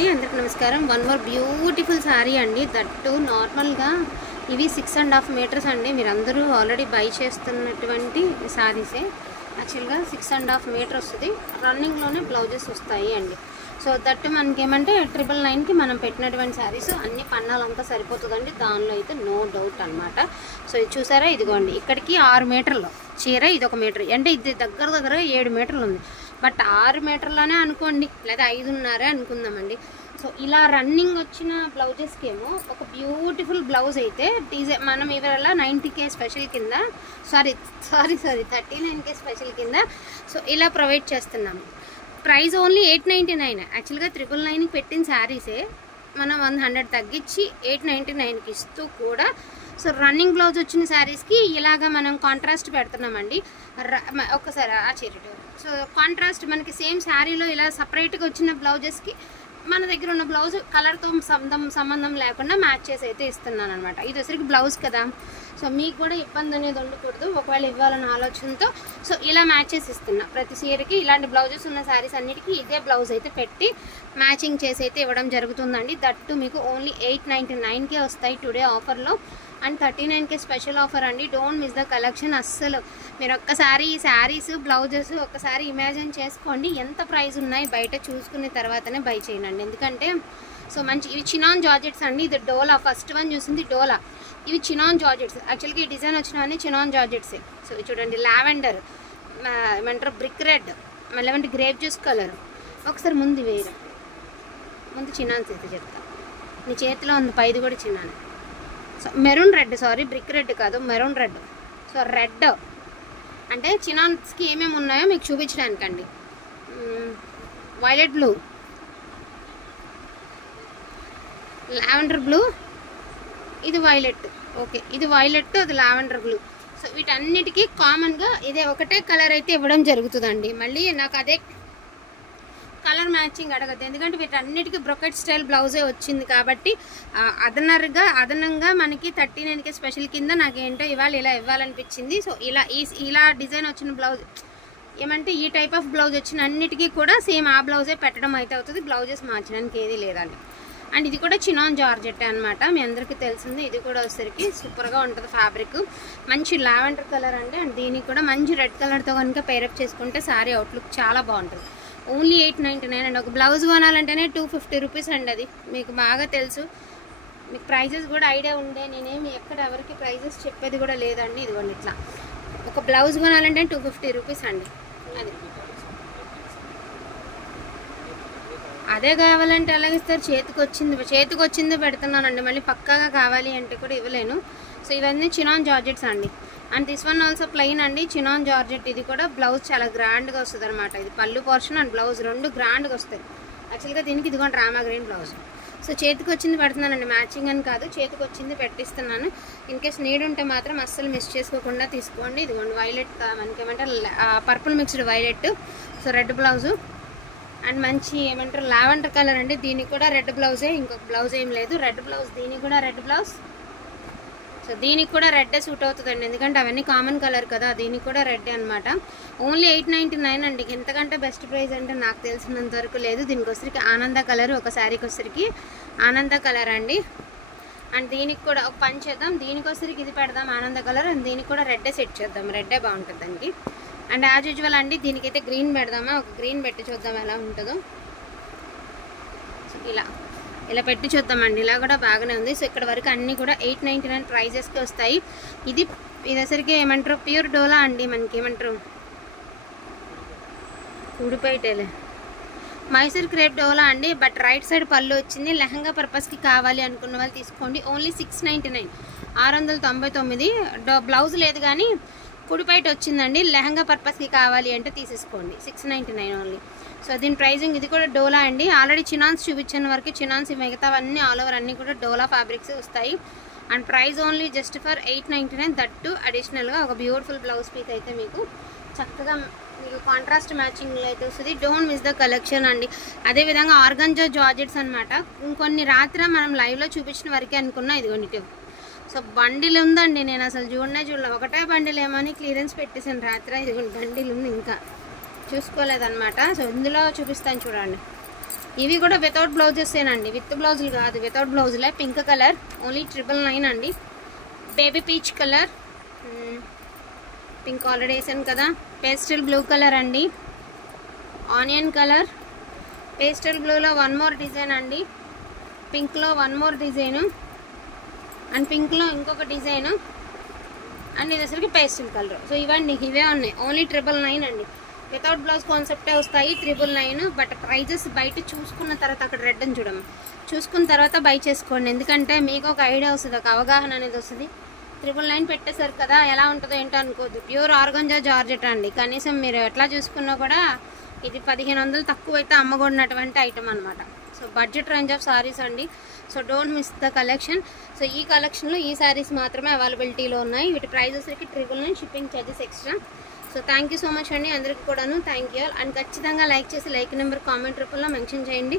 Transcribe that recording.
అండి, అందరికి నమస్కారం. వన్ మోర్ బ్యూటిఫుల్ శారీ అండి. దట్టు నార్మల్గా ఇవి 6.5 మీటర్స్ అండి. మీరందరూ ఆల్రెడీ బై చేస్తున్నటువంటి శారీసే. యాక్చువల్గా 6.5 మీటర్ వస్తుంది. రన్నింగ్లోనే బ్లౌజెస్ వస్తాయి అండి. సో దట్టు మనకేమంటే 999కి మనం పెట్టినటువంటి శారీస్ అన్ని పన్నాలంతా సరిపోతుందండి. దానిలో అయితే నో డౌట్ అనమాట. సో ఇది చూసారా, ఇదిగోండి ఇక్కడికి 6 మీటర్లు చీర, ఇది 1 మీటర్, అంటే ఇది దగ్గర 7 మీటర్లు ఉంది. బట్ 6 మీటర్లోనే అనుకోండి, లేదా 5.5 అనుకుందామండి. సో ఇలా రన్నింగ్ వచ్చిన బ్లౌజెస్కి ఏమో ఒక బ్యూటిఫుల్ బ్లౌజ్ అయితే డిజైన్ మనం ఇవాళ 90K స్పెషల్ కింద సారీ 39K స్పెషల్ కింద సో ఇలా ప్రొవైడ్ చేస్తున్నాము. Price only 899. యాక్చువల్గా 999కి పెట్టిన శారీసే మనం 100 తగ్గించి 899కి ఇస్తూ కూడా సో రన్నింగ్ బ్లౌజ్ వచ్చిన శారీస్కి ఇలాగా మనం కాంట్రాస్ట్ పెడుతున్నామండి. ఒక్కసారి ఆ చీరటు సో కాంట్రాస్ట్ మనకి సేమ్ శారీలో ఇలా సపరేట్గా వచ్చిన బ్లౌజెస్కి మన దగ్గర ఉన్న బ్లౌజ్ కలర్తో సంబంధం లేకుండా మ్యాచ్ చేసి అయితే ఇస్తున్నాను అనమాట. ఇది వచ్చరికి బ్లౌజ్ కదా, సో మీకు కూడా ఇబ్బంది అనేది ఉండకూడదు ఒకవేళ ఇవ్వాలన్న ఆలోచనతో సో ఇలా మ్యాచ్ చేసి ఇస్తున్నా. ప్రతి చీరకి ఇలాంటి బ్లౌజెస్ ఉన్న శారీస్ అన్నిటికీ ఇదే బ్లౌజ్ అయితే పెట్టి మ్యాచింగ్ చేసి అయితే ఇవ్వడం జరుగుతుందండి. దట్టు మీకు ఓన్లీ 899కే వస్తాయి టుడే ఆఫర్లో. అండ్ 39K స్పెషల్ ఆఫర్ అండి. Don't miss the collection. అస్సలు మీరు ఒక్కసారి ఈ శారీస్ బ్లౌజెస్ ఒక్కసారి ఇమాజిన్ చేసుకోండి ఎంత ప్రైస్ ఉన్నాయి, బయట చూసుకున్న తర్వాతనే బై చేయండి. ఎందుకంటే సో మంచి ఇవి చినాన్ జార్జెట్స్ అండి. ఇది డోలా, ఫస్ట్ వన్ చూసింది డోలా. ఇవి చినాన్ జార్జెట్స్. యాక్చువల్గా ఈ డిజైన్ వచ్చినవన్నీ చినాన్ జార్జెట్సే. సో చూడండి, లావెండర్ ఏమంటారు, బ్రిక్ రెడ్, మళ్ళీ గ్రేప్ జ్యూస్ కలర్. ఒకసారి ముందు వేయరు, ముందు చినాన్స్ అయితే చెప్తా. నీ చేతిలో ఉంది, పైది కూడా చిన్నాను. So maroon red, sorry brick red కాదు, మెరూన్ రెడ్. సో రెడ్ అంటే చినాన్స్కి ఏమేమి ఉన్నాయో మీకు చూపించడానికండి. వైలెట్ బ్లూ, లావెండర్ బ్లూ, ఇది వైలెట్. ఓకే, ఇది వైలెట్, అది లావెండర్ బ్లూ. సో వీటన్నిటికీ కామన్గా ఇదే ఒకటే కలర్ అయితే ఇవ్వడం జరుగుతుందండి. మళ్ళీ నాకు అదే కలర్ మ్యాచింగ్ అడగద్దు, ఎందుకంటే వీటన్నిటికీ బ్రొకెట్ స్టైల్ బ్లౌజే వచ్చింది కాబట్టి అదనంగా మనకి 39K స్పెషల్ కింద నాకేంటో ఇవాళ ఇలా ఇవ్వాలనిపించింది. సో ఇలా డిజైన్ వచ్చిన బ్లౌజ్ ఏమంటే ఈ టైప్ ఆఫ్ బ్లౌజ్ వచ్చిన అన్నిటికీ కూడా సేమ్ ఆ బ్లౌజే పెట్టడం అయితే అవుతుంది. బ్లౌజెస్ మార్చడానికి ఏది లేదండి. అండ్ ఇది కూడా చినాన్ జార్జెట్ అనమాట, మీ అందరికీ తెలిసింది. ఇది కూడా వచ్చేసరికి సూపర్గా ఉంటుంది. ఫ్యాబ్రిక్ మంచి లావెండర్ కలర్ అండి. అండ్ దీనికి కూడా మంచి రెడ్ కలర్తో కనుక పేరప్ చేసుకుంటే శారీ అవుట్లుక్ చాలా బాగుంటుంది. ఓన్లీ 899 అండి. ఒక బ్లౌజ్ కొనాలంటేనే 250 రూపీస్ అండి. అది మీకు బాగా తెలుసు, మీకు ప్రైజెస్ కూడా ఐడియా ఉండే. నేనేమి ఎక్కడ ఎవరికి ప్రైజెస్ చెప్పేది కూడా లేదండి. ఇదిగోండి ఇట్లా ఒక బ్లౌజ్ కొనాలంటే 250 రూపీస్ అండి. అదే కావాలంటే ఎలాగిస్తారు, చేతికి వచ్చింది పెడుతున్నానండి. మళ్ళీ పక్కాగా కావాలి అంటే కూడా ఇవ్వలేను. సో ఇవన్నీ చినాన్ జార్జెట్స్ అండి. And this one also plain అండి, చినాన్ జార్జెట్. ఇది కూడా బ్లౌజ్ చాలా గ్రాండ్గా వస్తుంది అనమాట. ఇది పళ్ళు పోర్షన్ అండ్ బ్లౌజ్ రెండు గ్రాండ్గా వస్తాయి. యాక్చువల్గా దీనికి ఇదిగోండి రామా గ్రీన్ బ్లౌజ్. సో చేతికి వచ్చింది పెడుతున్నానండి, మ్యాచింగ్ అని కాదు, చేతికి వచ్చింది పెట్టిస్తున్నాను. ఇన్కేస్ నీడ్ ఉంటే మాత్రం అస్సలు మిస్ చేసుకోకుండా తీసుకోండి. ఇదిగోండి వైలెట్, మనకి ఏమంటారు purple mixed violet. So red blouse and మంచి ఏమంటారు లావెండర్ కలర్ అండి. దీనికి కూడా రెడ్ బ్లౌజే, ఇంకొక బ్లౌజ్ ఏం లేదు. రెడ్ బ్లౌజ్, దీనికి కూడా రెడ్ బ్లౌజ్. సో దీనికి కూడా రెడ్డే సూట్ అవుతుందండి, ఎందుకంటే అవన్నీ కామన్ కలర్ కదా. దీనికి కూడా రెడ్డే అనమాట. ఓన్లీ 899 అండి. ఎంతకంటే బెస్ట్ ప్రైస్ అంటే నాకు తెలిసినంత వరకు లేదు. దీనికి వచ్చరికి ఆనంద కలర్, ఒక శారీకి వచ్చరికి ఆనంద కలర్ అండి. అండ్ దీనికి కూడా ఒక పని చేద్దాం, దీనికి వచ్చరికి ఇది పెడదాం ఆనంద కలర్, అండ్ దీనికి కూడా రెడ్డే సెట్ చేద్దాం. రెడ్డే బాగుంటుంది దానికి. అండ్ యాజ్ యూజువల్ అండి దీనికైతే గ్రీన్ పెడదామా, ఒక గ్రీన్ పెట్టి చూద్దాం ఎలా ఉంటుందో. సో ఇలా పెట్టి చూద్దామండి. ఇలా కూడా బాగానే ఉంది. సో ఇక్కడ వరకు అన్నీ కూడా 899 ప్రైజెస్కి వస్తాయి. ఇది వచ్చరికి ఏమంటారు ప్యూర్ డోలా అండి. మనకి ఏమంటారు ఉడిపైటేలే మైసూర్ క్రేప్ డోలా అండి. బట్ రైట్ సైడ్ పళ్ళు వచ్చింది. లెహంగా పర్పస్కి కావాలి అనుకున్న వాళ్ళు తీసుకోండి. ఓన్లీ 699, 699. బ్లౌజ్ లేదు కానీ కుడిపైట వచ్చిందండి. లెహంగా పర్పస్కి కావాలి అంటే తీసేసుకోండి. 699 ఓన్లీ. సో దీని ప్రైజింగ్, ఇది కూడా డోలా అండి. ఆల్రెడీ చినాన్స్ చూపించిన వరకు చినాన్స్, మిగతావన్నీ ఆల్ ఓవర్ అన్నీ కూడా డోలా ఫ్యాబ్రిక్స్ వస్తాయి. And price only just for 899. That అడిషనల్గా ఒక బ్యూటిఫుల్ బ్లౌజ్ పీస్ అయితే మీకు చక్కగా మీకు కాంట్రాస్ట్ మ్యాచింగ్లో అయితే వస్తుంది. డోంట్ మిస్ ద కలెక్షన్ అండి. అదేవిధంగా ఆర్గంజా జార్జెట్స్ అనమాట. ఇంకొన్ని రాత్రి మనం లైవ్లో చూపించిన వరకే అనుకున్నా. ఇదిగోండి సో బండిల్ ఉందండి. నేను అసలు చూడలే, ఒకటే బండిల్ ఏమని క్లియరెన్స్ పెట్టేసాను రాత్రి. ఇదిగోండి బండిల్ ఉంది, ఇంకా చూసుకోలేదన్నమాట. సో ఇందులో చూపిస్తాను చూడండి. ఇవి కూడా వితౌట్ బ్లౌజెసేనండి, విత్ బ్లౌజులు కాదు, వితౌట్ బ్లౌజులే. పింక్ కలర్ ఓన్లీ 999 అండి. Baby peach colour, pink already వేసాను కదా. పేస్టల్ బ్లూ కలర్ అండి, ఆనియన్ కలర్, పేస్టల్ బ్లూలో 1 మోర్ డిజైన్ అండి, పింక్లో 1 మోర్ డిజైను, అండ్ పింక్లో ఇంకొక డిజైను, అండ్ ఇది వచ్చరికి పేస్టల్ కలర్. సో ఇవండి, ఇవే ఉన్నాయి. ఓన్లీ 999 అండి. వితౌట్ బ్లౌజ్ కాన్సెప్టే వస్తాయి 999. బట్ ప్రైజెస్ బయట చూసుకున్న తర్వాత, అక్కడ రెడ్ అని చూడము, చూసుకున్న తర్వాత బై చేసుకోండి. ఎందుకంటే మీకు ఒక ఐడియా వస్తుంది, ఒక అవగాహన అనేది వస్తుంది. 999 పెట్టేశారు కదా, ఎలా ఉంటుందో ఏంటో అనుకోద్దు. ప్యూర్ ఆర్గంజా జార్జెట్ అండి. కనీసం మీరు ఎట్లా చూసుకున్నా కూడా ఇది 1500 తక్కువ అయితే అమ్మకూడనటువంటి ఐటమ్ అనమాట. So budget range of sarees అండి. So don't miss the collection. So ఈ కలెక్షన్లో ఈ సారీస్ మాత్రమే అవైలబిలిటీలో ఉన్నాయి. వీటి ప్రైజెస్కి 999, shipping charges extra. So thank you so much అండి అందరికీ కూడాను. Thank you. అండ్ ఖచ్చితంగా లైక్ చేసి లైక్ నెంబర్ కామెంట్ రూపంలో మెన్షన్ చేయండి.